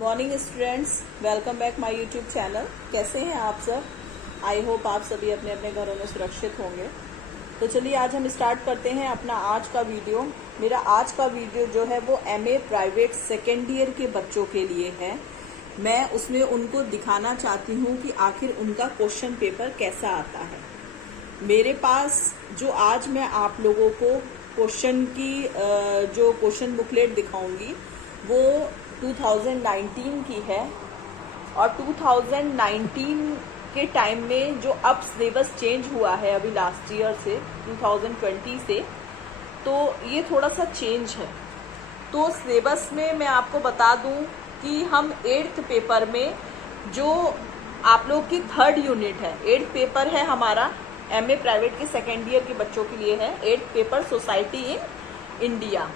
Morning students, welcome back my YouTube channel. कैसे हैं आप सब? आई होप आप सभी अपने अपने घरों में सुरक्षित होंगे। तो चलिए आज हम स्टार्ट करते हैं अपना आज का वीडियो। मेरा आज का वीडियो जो है वो एमए प्राइवेट सेकेंड ईयर के बच्चों के लिए है। मैं उसमें उनको दिखाना चाहती हूँ कि आखिर उनका क्वेश्चन पेपर कैसा आता है। मेरे पास जो आज मैं आप लोगों को क्वेश्चन की जो क्वेश्चन बुकलेट दिखाऊंगी वो 2019 की है। और 2019 के टाइम में जो अब सिलेबस चेंज हुआ है अभी लास्ट ईयर से 2020 से, तो ये थोड़ा सा चेंज है। तो सिलेबस में मैं आपको बता दूं कि हम 8th पेपर में जो आप लोग की 3rd यूनिट है, 8th पेपर है हमारा एमए प्राइवेट के सेकेंड ईयर के बच्चों के लिए है। 8th paper society in India.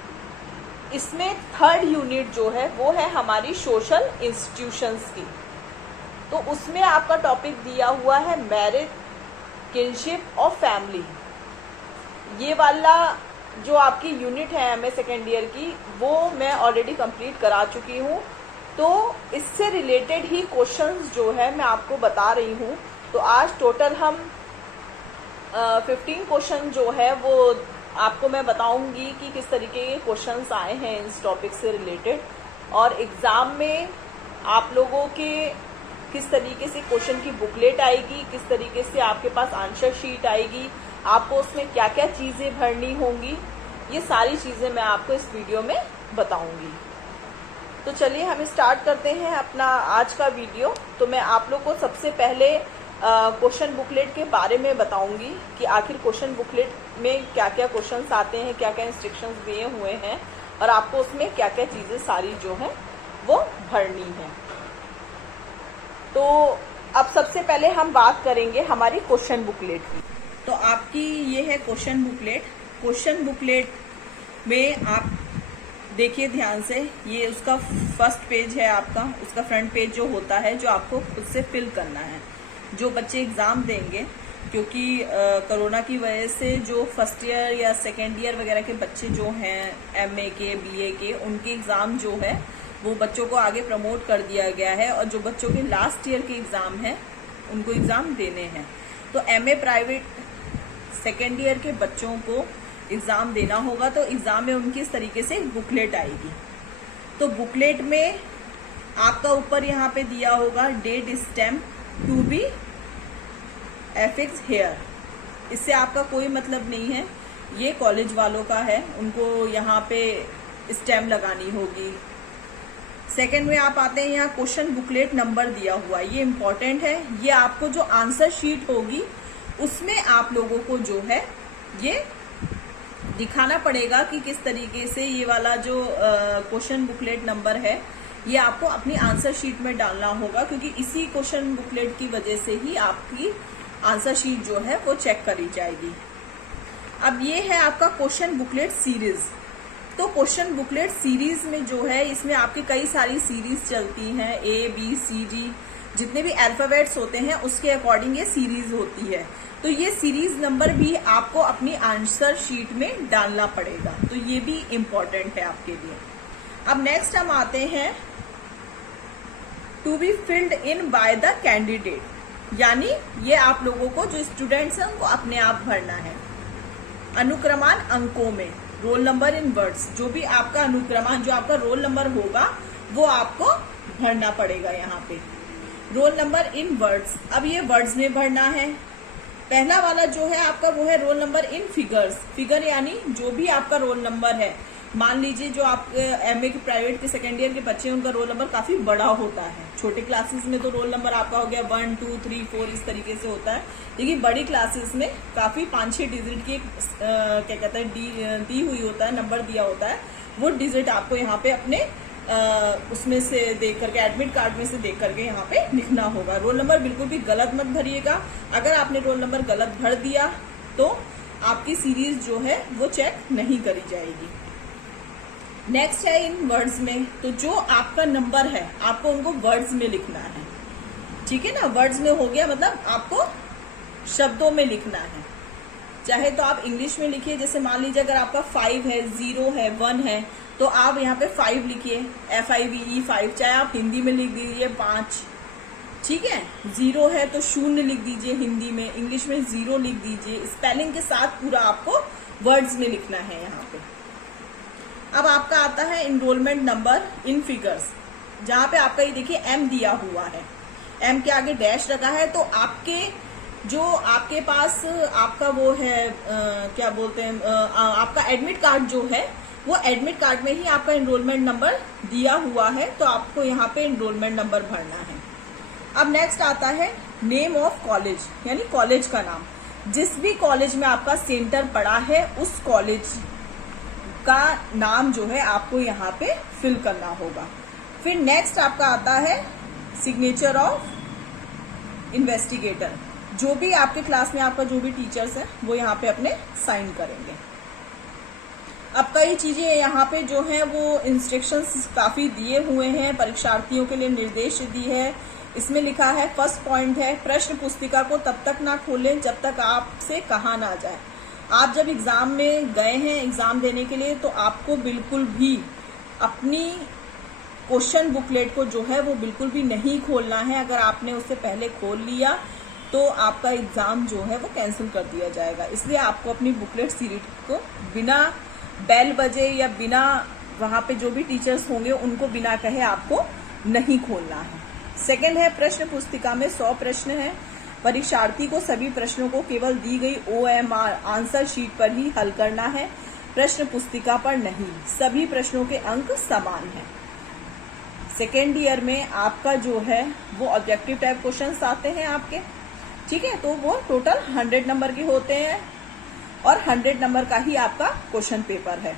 इसमें 3rd यूनिट जो है वो है हमारी सोशल इंस्टीट्यूशंस की। तो उसमें आपका टॉपिक दिया हुआ है मैरिज, किनशिप और फैमिली। ये वाला जो आपकी यूनिट है एमए सेकेंड ईयर की वो मैं ऑलरेडी कंप्लीट करा चुकी हूँ। तो इससे रिलेटेड ही क्वेश्चंस जो है मैं आपको बता रही हूँ। तो आज टोटल हम 15 क्वेश्चन जो है वो आपको मैं बताऊंगी कि किस तरीके के क्वेश्चंस आए हैं इस टॉपिक से रिलेटेड, और एग्जाम में आप लोगों के किस तरीके से क्वेश्चन की बुकलेट आएगी, किस तरीके से आपके पास आंसर शीट आएगी, आपको उसमें क्या क्या चीज़ें भरनी होंगी, ये सारी चीज़ें मैं आपको इस वीडियो में बताऊंगी। तो चलिए हम स्टार्ट करते हैं अपना आज का वीडियो। तो मैं आप लोग को सबसे पहले क्वेश्चन बुकलेट के बारे में बताऊंगी कि आखिर क्वेश्चन बुकलेट में क्या क्या क्वेश्चंस आते हैं, क्या क्या इंस्ट्रक्शंस दिए हुए हैं और आपको उसमें क्या क्या चीज़ें सारी जो है वो भरनी है। तो अब सबसे पहले हम बात करेंगे हमारी क्वेश्चन बुकलेट की। तो आपकी ये है क्वेश्चन बुकलेट। क्वेश्चन बुकलेट में आप देखिए ध्यान से, ये उसका फर्स्ट पेज है आपका, उसका फ्रंट पेज जो होता है जो आपको खुद से फिल करना है। जो बच्चे एग्ज़ाम देंगे, क्योंकि कोरोना की वजह से जो फर्स्ट ईयर या सेकेंड ईयर वगैरह के बच्चे जो हैं एमए के, बीए के, उनके एग्ज़ाम जो है वो बच्चों को आगे प्रमोट कर दिया गया है। और जो बच्चों के लास्ट ईयर के एग्ज़ाम हैं उनको एग्ज़ाम देने हैं। तो एमए प्राइवेट सेकेंड ईयर के बच्चों को एग्ज़ाम देना होगा। तो एग्ज़ाम में उनकी इस तरीके से बुकलेट आएगी। तो बुकलेट में आपका ऊपर यहाँ पे दिया होगा date stamp to be affix here. इससे आपका कोई मतलब नहीं है, ये कॉलेज वालों का है, उनको यहाँ पे स्टैम्प लगानी होगी। सेकंड में आप आते हैं, यहाँ क्वेश्चन बुकलेट नंबर दिया हुआ, ये इम्पोर्टेंट है। ये आपको जो आंसर शीट होगी उसमें आप लोगों को जो है ये दिखाना पड़ेगा कि किस तरीके से ये वाला जो क्वेश्चन बुकलेट नंबर है ये आपको अपनी आंसर शीट में डालना होगा, क्योंकि इसी क्वेश्चन बुकलेट की वजह से ही आपकी आंसर शीट जो है वो चेक करी जाएगी। अब ये है आपका क्वेश्चन बुकलेट सीरीज। तो क्वेश्चन बुकलेट सीरीज में जो है इसमें आपकी कई सारी सीरीज चलती हैं, ए बी सी डी, जितने भी अल्फाबेट्स होते हैं उसके अकॉर्डिंग ये सीरीज होती है। तो ये सीरीज नंबर भी आपको अपनी आंसर शीट में डालना पड़ेगा। तो ये भी इम्पोर्टेंट है आपके लिए। अब नेक्स्ट हम आते हैं to be filled in by the candidate, यानी ये आप लोगों को जो स्टूडेंट्स हैं उनको अपने आप भरना है। अनुक्रमान अंकों में, रोल नंबर इन वर्ड्स, जो भी आपका अनुक्रमान, जो आपका रोल नंबर होगा वो आपको भरना पड़ेगा यहाँ पे। रोल नंबर इन वर्ड्स, अब ये वर्ड्स में भरना है। पहला वाला जो है आपका वो है roll number in figures. Figure यानी जो भी आपका रोल नंबर है, मान लीजिए जो आप एमए के प्राइवेट के सेकेंड ईयर के बच्चे हैं उनका रोल नंबर काफी बड़ा होता है। छोटे क्लासेस में तो रोल नंबर आपका हो गया 1 2 3 4 इस तरीके से होता है, लेकिन बड़ी क्लासेस में काफी 5-6 डिजिट की क्या कहते हैं दी हुई होता है, नंबर दिया होता है। वो डिजिट आपको यहाँ पे अपने उसमें से देख करके, एडमिट कार्ड में से देख करके यहाँ पे लिखना होगा। रोल नंबर बिल्कुल भी गलत मत भरिएगा। अगर आपने रोल नंबर गलत भर दिया तो आपकी सीरीज जो है वो चेक नहीं करी जाएगी। नेक्स्ट है इन वर्ड्स में, तो जो आपका नंबर है आपको उनको वर्ड्स में लिखना है। ठीक है ना, वर्ड्स में हो गया मतलब आपको शब्दों में लिखना है। चाहे तो आप इंग्लिश में लिखिए, जैसे मान लीजिए अगर आपका 5 है, 0 है, 1 है, तो आप यहाँ पे 5 लिखिए, FIVE 5। चाहे आप हिंदी में लिख दीजिए 5, ठीक है। 0 है तो 0 लिख दीजिए हिंदी में, इंग्लिश में 0 लिख दीजिए। स्पेलिंग के साथ पूरा आपको वर्ड्स में लिखना है यहाँ पे। अब आपका आता है इनरोलमेंट नंबर इन फिगर्स, जहाँ पे आपका ये देखिए M दिया हुआ है, M के आगे डैश रखा है। तो आपके पास आपका वो है क्या बोलते हैं, आपका एडमिट कार्ड जो है, वो एडमिट कार्ड में ही आपका इनरोलमेंट नंबर दिया हुआ है, तो आपको यहाँ पे इनरोलमेंट नंबर भरना है। अब नेक्स्ट आता है नेम ऑफ कॉलेज, यानी कॉलेज का नाम। जिस भी कॉलेज में आपका सेंटर पड़ा है, उस कॉलेज का नाम जो है आपको यहाँ पे फिल करना होगा। फिर नेक्स्ट आपका आता है सिग्नेचर ऑफ इन्वेस्टिगेटर। जो भी आपके क्लास में आपका जो भी टीचर्स है, वो यहाँ पे अपने साइन करेंगे। अब कई चीजें यहाँ पे जो है वो इंस्ट्रक्शंस काफी दिए हुए हैं, परीक्षार्थियों के लिए निर्देश दी है। इसमें लिखा है, फर्स्ट पॉइंट है, प्रश्न पुस्तिका को तब तक ना खोलें जब तक आपसे कहा ना जाए। आप जब एग्जाम में गए हैं एग्जाम देने के लिए, तो आपको बिल्कुल भी अपनी क्वेश्चन बुकलेट को जो है वो बिल्कुल भी नहीं खोलना है। अगर आपने उससे पहले खोल लिया तो आपका एग्जाम जो है वो कैंसिल कर दिया जाएगा। इसलिए आपको अपनी बुकलेट सीरीट को बिना बेल बजे या बिना वहां पे जो भी टीचर्स होंगे उनको बिना कहे आपको नहीं खोलना है। सेकंड है, प्रश्न पुस्तिका में 100 प्रश्न हैं। परीक्षार्थी को सभी प्रश्नों को केवल दी गई OMR आंसर शीट पर ही हल करना है, प्रश्न पुस्तिका पर नहीं। सभी प्रश्नों के अंक समान हैं। सेकेंड ईयर में आपका जो है वो ऑब्जेक्टिव टाइप क्वेश्चंस आते हैं आपके, ठीक है। तो वो टोटल 100 नंबर के होते हैं और 100 नंबर का ही आपका क्वेश्चन पेपर है।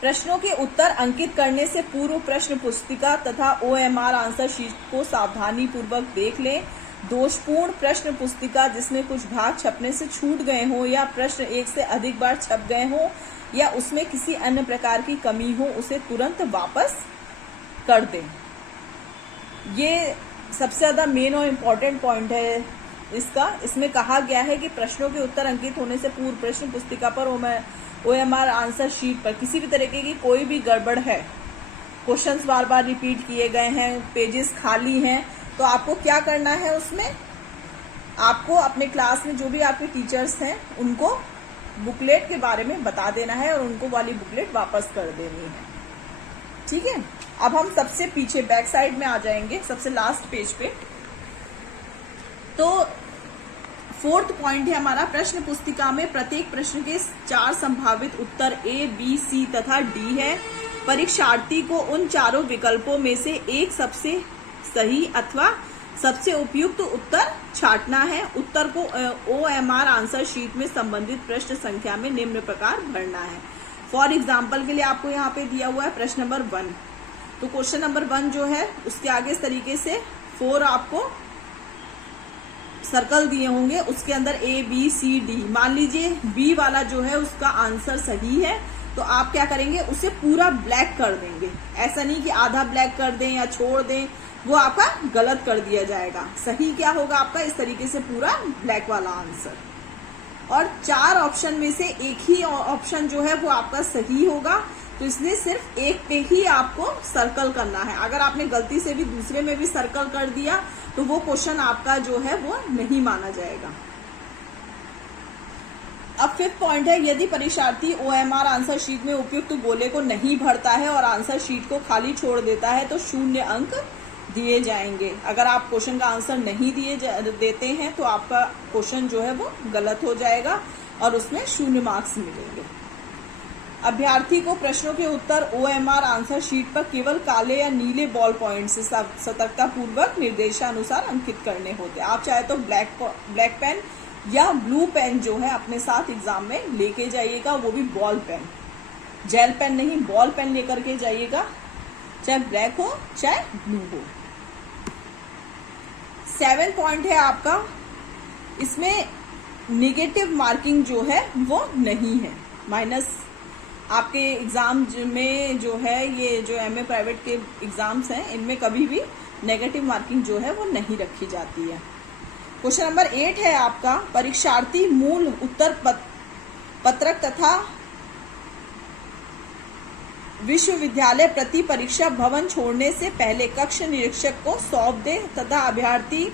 प्रश्नों के उत्तर अंकित करने से पूर्व प्रश्न पुस्तिका तथा OMR आंसर शीट को सावधानी पूर्वक देख लें। दोषपूर्ण प्रश्न पुस्तिका जिसमें कुछ भाग छपने से छूट गए हो, या प्रश्न एक से अधिक बार छप गए हो, या उसमें किसी अन्य प्रकार की कमी हो, उसे तुरंत वापस कर दें। ये सबसे ज्यादा मेन और इम्पोर्टेंट पॉइंट है इसका। इसमें कहा गया है कि प्रश्नों के उत्तर अंकित होने से पूर्व प्रश्न पुस्तिका पर OMR आंसर शीट पर किसी भी तरीके की कोई भी गड़बड़ है, क्वेश्चंस बार बार रिपीट किए गए हैं, पेजेस खाली हैं, तो आपको क्या करना है, उसमें आपको अपने क्लास में जो भी आपके टीचर्स हैं उनको बुकलेट के बारे में बता देना है और उनको वाली बुकलेट वापस कर देनी है, ठीक है। अब हम सबसे पीछे बैक साइड में आ जाएंगे, सबसे लास्ट पेज पे। तो 4th पॉइंट है हमारा, प्रश्न पुस्तिका में प्रत्येक प्रश्न के 4 संभावित उत्तर A, B, C तथा D है। परीक्षार्थी को उन चारों विकल्पों में से एक सबसे सही अथवा सबसे उपयुक्त उत्तर छांटना है। उत्तर को OMR आंसर शीट में संबंधित प्रश्न संख्या में निम्न प्रकार भरना है। फॉर एग्जाम्पल के लिए आपको यहाँ पे दिया हुआ है प्रश्न नंबर 1। तो क्वेश्चन नंबर 1 जो है उसके आगे इस तरीके से 4 आपको सर्कल दिए होंगे, उसके अंदर A, B, C, D। मान लीजिए B वाला जो है उसका आंसर सही है, तो आप क्या करेंगे, उसे पूरा ब्लैक कर देंगे। ऐसा नहीं कि आधा ब्लैक कर दें या छोड़ दें, वो आपका गलत कर दिया जाएगा। सही क्या होगा आपका, इस तरीके से पूरा ब्लैक वाला आंसर। और 4 ऑप्शन में से एक ही ऑप्शन जो है वो आपका सही होगा, तो इसलिए सिर्फ एक पे ही आपको सर्कल करना है। अगर आपने गलती से भी दूसरे में भी सर्कल कर दिया तो वो क्वेश्चन आपका जो है वो नहीं माना जाएगा। अब 5th पॉइंट है, यदि परीक्षार्थी OMR आंसर शीट में उपयुक्त गोले को नहीं भरता है और आंसर शीट को खाली छोड़ देता है तो 0 अंक दिए जाएंगे। अगर आप क्वेश्चन का आंसर नहीं देते हैं तो आपका क्वेश्चन जो है वो गलत हो जाएगा और उसमें 0 मार्क्स मिलेंगे। अभ्यर्थी को प्रश्नों के उत्तर OMR आंसर शीट पर केवल काले या नीले बॉल पॉइंट से सतर्कता पूर्वक निर्देशानुसार अंकित करने होते हैं। आप चाहे तो ब्लैक पेन या ब्लू पेन जो है अपने साथ एग्जाम में लेके जाइएगा, वो भी बॉल पेन, जेल पेन नहीं, बॉल पेन लेकर के जाइएगा, चाहे ब्लैक हो चाहे ब्लू हो। 7 पॉइंट है आपका, इसमें निगेटिव मार्किंग जो है वो नहीं है। माइनस आपके एग्जाम में जो है, ये जो MA प्राइवेट के एग्जाम्स हैं, इनमें कभी भी नेगेटिव मार्किंग जो है वो नहीं रखी जाती है। क्वेश्चन नंबर 8 है आपका, परीक्षार्थी मूल उत्तर पत्रक तथा विश्वविद्यालय प्रति परीक्षा भवन छोड़ने से पहले कक्ष निरीक्षक को सौंप दे तथा अभ्यर्थी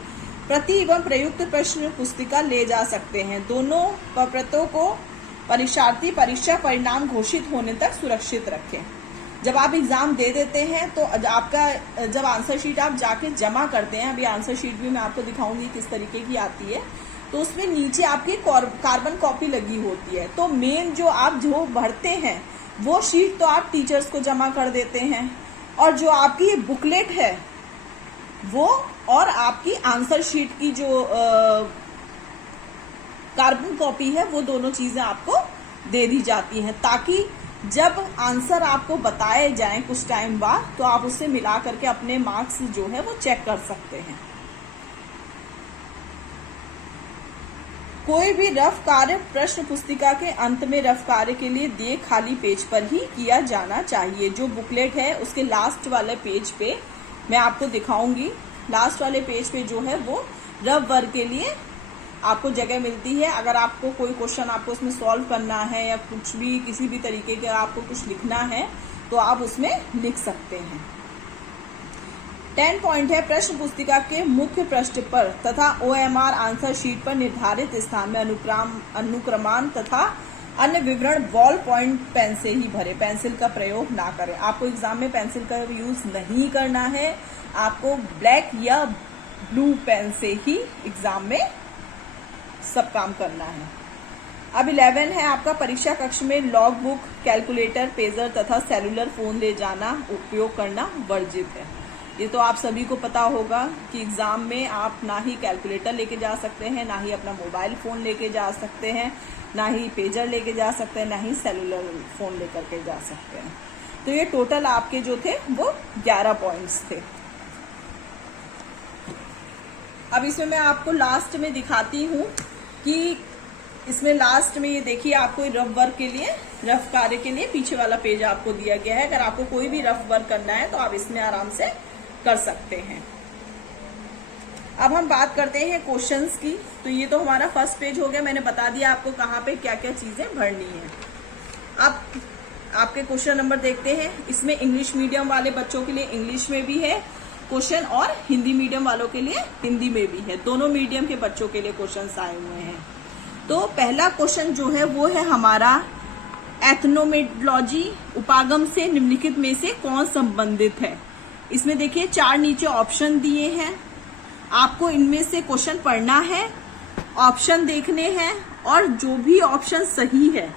प्रति एवं प्रयुक्त प्रश्न पुस्तिका ले जा सकते हैं। दोनों प्रपत्रों को परीक्षार्थी परीक्षा परिणाम घोषित होने तक सुरक्षित रखें। जब आप एग्जाम दे देते हैं तो आपका जब आंसर शीट आप जाके जमा करते हैं, अभी आंसर शीट भी मैं आपको दिखाऊंगी किस तरीके की आती है, तो उसमें नीचे आपकी कार्बन कॉपी लगी होती है। तो मेन जो आप जो भरते हैं वो शीट तो आप टीचर्स को जमा कर देते हैं, और जो आपकी ये बुकलेट है वो और आपकी आंसर शीट की जो कार्बन कॉपी है वो दोनों चीजें आपको दे दी जाती हैं, ताकि जब आंसर आपको बताए जाएं कुछ टाइम बाद तो आप उससे मिला करके अपने मार्क्स जो है वो चेक कर सकते हैं। कोई भी रफ कार्य प्रश्न पुस्तिका के अंत में रफ कार्य के लिए दिए खाली पेज पर ही किया जाना चाहिए। जो बुकलेट है उसके लास्ट वाले पेज पे मैं आपको दिखाऊंगी, लास्ट वाले पेज पे जो है वो रफ वर्क के लिए आपको जगह मिलती है। अगर आपको कोई क्वेश्चन आपको उसमें सॉल्व करना है या कुछ भी किसी भी तरीके का आपको कुछ लिखना है तो आप उसमें लिख सकते हैं। 10 पॉइंट है, प्रश्न पुस्तिका के मुख्य पृष्ठ पर तथा OMR आंसर शीट पर निर्धारित स्थान में अनुक्रमान तथा अन्य विवरण बॉल पॉइंट पेन से ही भरे, पेंसिल का प्रयोग ना करें। आपको एग्जाम में पेंसिल का यूज नहीं करना है, आपको ब्लैक या ब्लू पेन से ही एग्जाम में सब काम करना है। अब 11 है आपका, परीक्षा कक्ष में लॉग बुक, कैलकुलेटर, पेजर तथा सेलुलर फोन ले जाना उपयोग करना वर्जित है। ये तो आप सभी को पता होगा कि एग्जाम में आप ना ही कैलकुलेटर लेके जा सकते हैं, ना ही अपना मोबाइल फोन लेके जा सकते हैं, ना ही पेजर लेके जा सकते हैं, ना ही सेलुलर फोन लेकर के जा सकते हैं। तो ये टोटल आपके जो थे वो 11 पॉइंट्स थे। अब इसमें मैं आपको लास्ट में दिखाती हूँ कि इसमें लास्ट में ये देखिए आपको रफ वर्क के लिए, रफ कार्य के लिए पीछे वाला पेज आपको दिया गया है। अगर आपको कोई भी रफ वर्क करना है तो आप इसमें आराम से कर सकते हैं। अब हम बात करते हैं क्वेश्चंस की। तो ये तो हमारा फर्स्ट पेज हो गया, मैंने बता दिया आपको कहाँ पे क्या क्या चीजें भरनी है। अब आपके क्वेश्चन नंबर देखते हैं। इसमें इंग्लिश मीडियम वाले बच्चों के लिए इंग्लिश में भी है क्वेश्चन और हिंदी मीडियम वालों के लिए हिंदी में भी है। दोनों मीडियम के बच्चों के लिए क्वेश्चंस आए हुए हैं। तो पहला क्वेश्चन जो है वो है हमारा, एथनोमेटोलॉजी उपागम से निम्नलिखित में से कौन संबंधित है। इसमें देखिए 4 नीचे ऑप्शन दिए हैं, आपको इनमें से क्वेश्चन पढ़ना है, ऑप्शन देखने हैं और जो भी ऑप्शन सही है,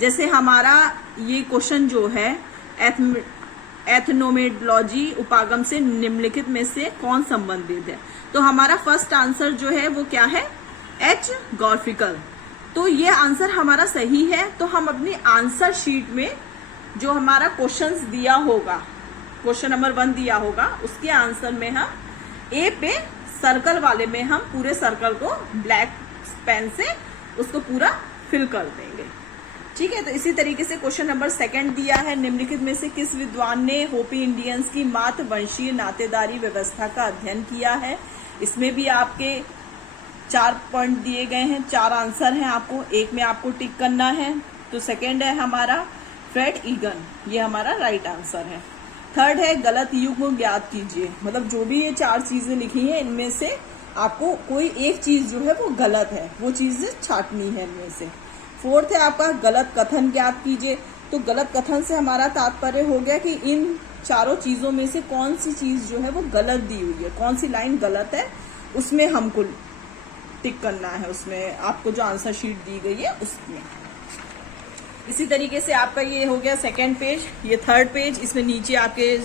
जैसे हमारा ये क्वेश्चन जो है एथनोमेटोलॉजी उपागम से निम्नलिखित में से कौन संबंधित है, तो हमारा फर्स्ट आंसर जो है वो क्या है, एच गॉर्फिकल। तो ये आंसर हमारा सही है। तो हम अपनी आंसर शीट में जो हमारा क्वेश्चंस दिया होगा, क्वेश्चन नंबर 1 दिया होगा, उसके आंसर में हम ए पे सर्कल वाले में हम पूरे सर्कल को ब्लैक पेन से उसको पूरा फिल कर देंगे। ठीक है, तो इसी तरीके से क्वेश्चन नंबर 2 दिया है, निम्नलिखित में से किस विद्वान ने होपी इंडियंस की मातृ वंशीय नातेदारी व्यवस्था का अध्ययन किया है। इसमें भी आपके 4 पॉइंट दिए गए हैं, 4 आंसर हैं, आपको एक में आपको टिक करना है। तो सेकंड है हमारा फ्रेड ईगन, ये हमारा राइट आंसर है। थर्ड है गलत युग्म ज्ञात कीजिए, मतलब जो भी ये 4 चीजें लिखी हैं इनमें से आपको कोई एक चीज जो है वो गलत है, वो चीजें छाटनी है इनमें से। फोर्थ है आपका गलत कथन ज्ञात कीजिए। तो गलत कथन से हमारा तात्पर्य हो गया कि इन 4 चीजों में से कौन सी चीज जो है वो गलत दी हुई है, कौन सी लाइन गलत है, उसमें हमको टिक करना है, उसमें आपको जो आंसर शीट दी गई है उसमें। इसी तरीके से आपका ये हो गया 2nd पेज। ये 3rd पेज, इसमें नीचे आपके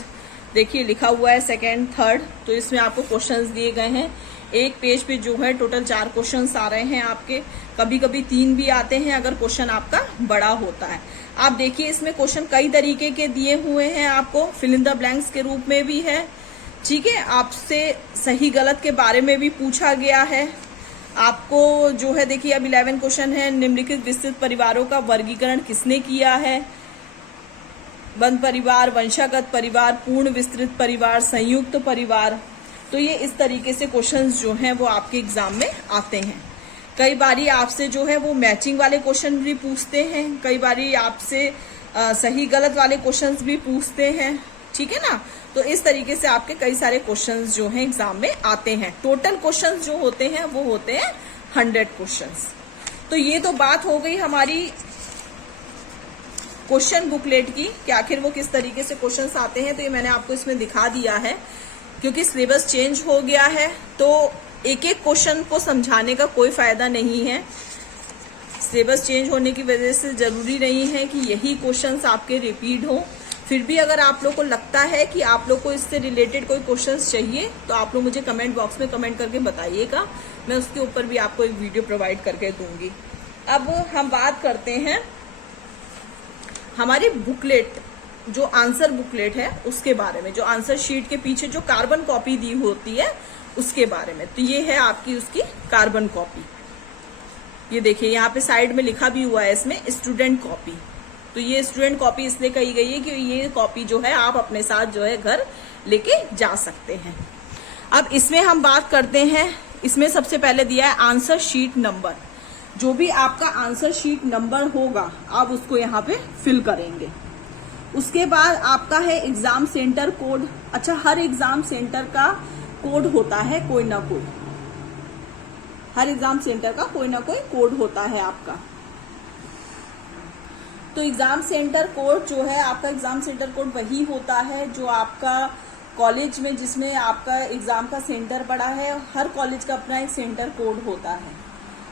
देखिए लिखा हुआ है 2nd, 3rd। तो इसमें आपको क्वेश्चंस दिए गए हैं। एक पेज पे जो है टोटल 4 क्वेश्चंस आ रहे हैं आपके, कभी कभी 3 भी आते हैं अगर क्वेश्चन आपका बड़ा होता है। आप देखिए इसमें क्वेश्चन कई तरीके के दिए हुए हैं, आपको फिल इन द ब्लैंक्स के रूप में भी है। ठीक है, आपसे सही गलत के बारे में भी पूछा गया है। आपको जो है देखिए अब 11 क्वेश्चन है, निम्नलिखित विस्तृत परिवारों का वर्गीकरण किसने किया है। बंद परिवार, वंशागत परिवार, पूर्ण विस्तृत परिवार, संयुक्त परिवार। तो ये इस तरीके से क्वेश्चंस जो हैं वो आपके एग्जाम में आते हैं। कई बारी आपसे जो है वो मैचिंग वाले क्वेश्चन भी पूछते हैं, कई बारी आपसे सही गलत वाले क्वेश्चंस भी पूछते हैं, ठीक है ना। तो इस तरीके से आपके कई सारे क्वेश्चंस जो हैं एग्जाम में आते हैं। टोटल क्वेश्चंस जो होते हैं वो होते हैं 100 क्वेश्चंस। तो ये तो बात हो गई हमारी क्वेश्चन बुकलेट की कि आखिर वो किस तरीके से क्वेश्चंस आते हैं। तो ये मैंने आपको इसमें दिखा दिया है, क्योंकि सिलेबस चेंज हो गया है तो एक एक क्वेश्चन को समझाने का कोई फायदा नहीं है। सिलेबस चेंज होने की वजह से जरूरी नहीं है कि यही क्वेश्चंस आपके रिपीट हो। फिर भी अगर आप लोग को लगता है कि आप लोग को इससे रिलेटेड कोई क्वेश्चंस चाहिए तो आप लोग मुझे कमेंट बॉक्स में कमेंट करके बताइएगा, मैं उसके ऊपर भी आपको एक वीडियो प्रोवाइड करके दूंगी। अब हम बात करते हैं हमारी बुकलेट, जो आंसर बुकलेट है उसके बारे में, जो आंसर शीट के पीछे जो कार्बन कॉपी दी होती है उसके बारे में। तो ये है आपकी उसकी कार्बन कॉपी। ये देखिए यहाँ पे साइड में लिखा भी हुआ है इसमें स्टूडेंट कॉपी। तो ये स्टूडेंट कॉपी इसलिए कही गई है कि ये कॉपी जो है आप अपने साथ जो है घर लेके जा सकते हैं। अब इसमें हम बात करते हैं, इसमें सबसे पहले दिया है आंसर शीट नंबर। जो भी आपका आंसर शीट नंबर होगा आप उसको यहाँ पे फिल करेंगे। उसके बाद आपका है एग्जाम सेंटर कोड। अच्छा, हर एग्जाम सेंटर का कोड होता है कोई ना कोई, हर एग्जाम सेंटर का कोई ना कोई कोड होता है आपका। तो एग्जाम सेंटर कोड जो है आपका, एग्जाम सेंटर कोड वही होता है जो आपका कॉलेज में जिसमें आपका एग्जाम का सेंटर पड़ा है, हर कॉलेज का अपना एक सेंटर कोड होता है।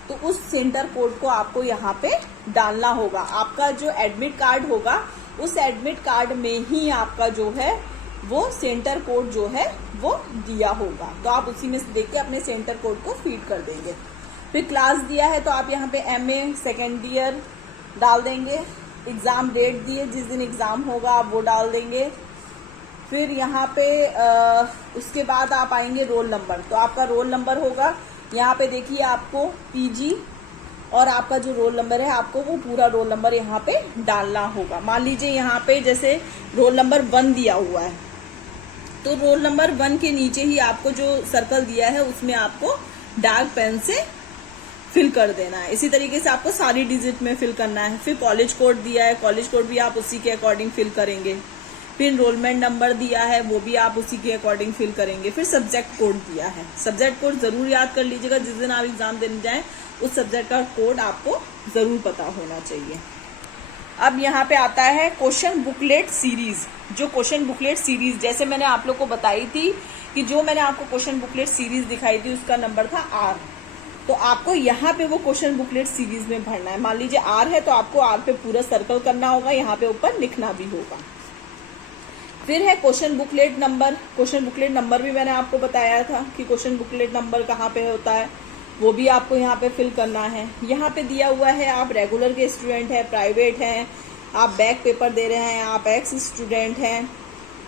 तो उस सेंटर कोड को आपको यहाँ पे डालना होगा। आपका जो एडमिट कार्ड होगा उस एडमिट कार्ड में ही आपका जो है वो सेंटर कोड जो है वो दिया होगा। तो आप उसी में से देख के अपने सेंटर कोड को फीड कर देंगे। फिर क्लास दिया है तो आप यहाँ पे MA सेकेंड ईयर डाल देंगे। एग्जाम डेट दी है, जिस दिन एग्जाम होगा आप वो डाल देंगे। फिर यहाँ पे उसके बाद आप आएंगे रोल नंबर। तो आपका रोल नंबर होगा, यहाँ पे देखिए आपको PG और आपका जो रोल नंबर है आपको वो पूरा रोल नंबर यहाँ पे डालना होगा। मान लीजिए यहाँ पे जैसे रोल नंबर 1 दिया हुआ है तो रोल नंबर 1 के नीचे ही आपको जो सर्कल दिया है उसमें आपको डार्क पेन से फिल कर देना है। इसी तरीके से आपको सारी डिजिट में फिल करना है। फिर कॉलेज कोड दिया है, कॉलेज कोड भी आप उसी के अकॉर्डिंग फिल करेंगे। फिर इनरोलमेंट नंबर दिया है वो भी आप उसी के अकॉर्डिंग फिल करेंगे। फिर सब्जेक्ट कोड दिया है, सब्जेक्ट कोड जरूर याद कर लीजिएगा, जिस दिन आप एग्जाम देने जाएं उस सब्जेक्ट का कोड आपको जरूर पता होना चाहिए। अब यहाँ पे आता है क्वेश्चन बुकलेट सीरीज। जो क्वेश्चन बुकलेट सीरीज जैसे मैंने आप लोग को बताई थी कि जो मैंने आपको क्वेश्चन बुकलेट सीरीज दिखाई थी उसका नंबर था R। तो आपको यहाँ पे वो क्वेश्चन बुकलेट सीरीज में भरना है। मान लीजिए R है तो आपको R पे पूरा सर्कल करना होगा, यहाँ पे ऊपर लिखना भी होगा। फिर है question booklet number. Question booklet number भी मैंने आपको बताया था कि क्वेश्चन बुकलेट नंबर कहाँ पे होता है, वो भी आपको यहाँ पे फिल करना है। यहाँ पे दिया हुआ है आप रेगुलर के स्टूडेंट हैं, प्राइवेट हैं, आप बैक पेपर दे रहे हैं, आप एक्स स्टूडेंट हैं,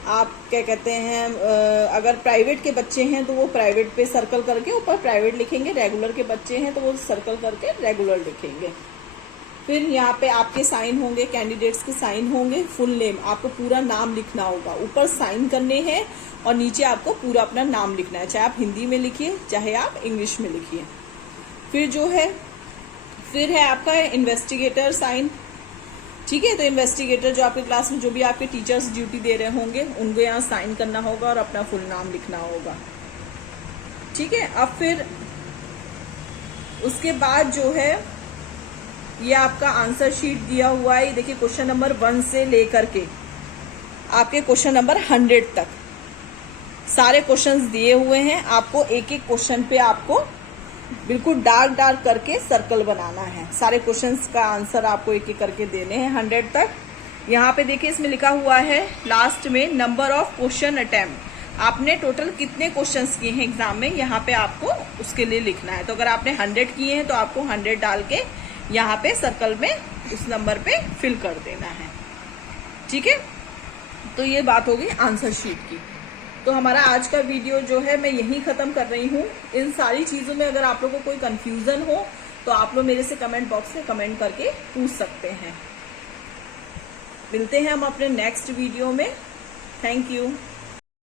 आप क्या कहते हैं अगर प्राइवेट के बच्चे हैं तो वो प्राइवेट पे सर्कल करके ऊपर प्राइवेट लिखेंगे, रेगुलर के बच्चे हैं तो वो सर्कल करके रेगुलर लिखेंगे। फिर यहाँ पे आपके साइन होंगे, कैंडिडेट्स के साइन होंगे, फुल नेम, आपको पूरा नाम लिखना होगा। ऊपर साइन करने हैं और नीचे आपको पूरा अपना नाम लिखना है, चाहे आप हिंदी में लिखिए चाहे आप इंग्लिश में लिखिए। फिर जो है फिर है आपका इन्वेस्टिगेटर साइन, ठीक है। तो इन्वेस्टिगेटर जो आपके क्लास में जो भी आपके टीचर्स ड्यूटी दे रहे होंगे उनको यहाँ साइन करना होगा और अपना फुल नाम लिखना होगा, ठीक है। अब फिर उसके बाद जो है ये आपका आंसर शीट दिया हुआ है। देखिए क्वेश्चन नंबर 1 से लेकर के आपके क्वेश्चन नंबर 100 तक सारे क्वेश्चंस दिए हुए हैं। आपको एक एक क्वेश्चन पे आपको बिल्कुल डार्क करके सर्कल बनाना है। सारे क्वेश्चंस का आंसर आपको एक एक करके देने हैं 100 तक। यहाँ पे देखिए इसमें लिखा हुआ है लास्ट में नंबर ऑफ क्वेश्चन अटेम्प्ट। आपने टोटल कितने क्वेश्चंस किए हैं एग्जाम में, यहाँ पे आपको उसके लिए लिखना है। तो अगर आपने 100 किए हैं तो आपको 100 डाल के यहाँ पे सर्कल में उस नंबर पे फिल कर देना है, ठीक है। तो ये बात होगी आंसर शीट की। तो हमारा आज का वीडियो जो है मैं यहीं ख़त्म कर रही हूँ। इन सारी चीज़ों में अगर आप लोगों को कोई कंफ्यूजन हो तो आप लोग मेरे से कमेंट बॉक्स में कमेंट करके पूछ सकते हैं। मिलते हैं हम अपने नेक्स्ट वीडियो में। Thank you.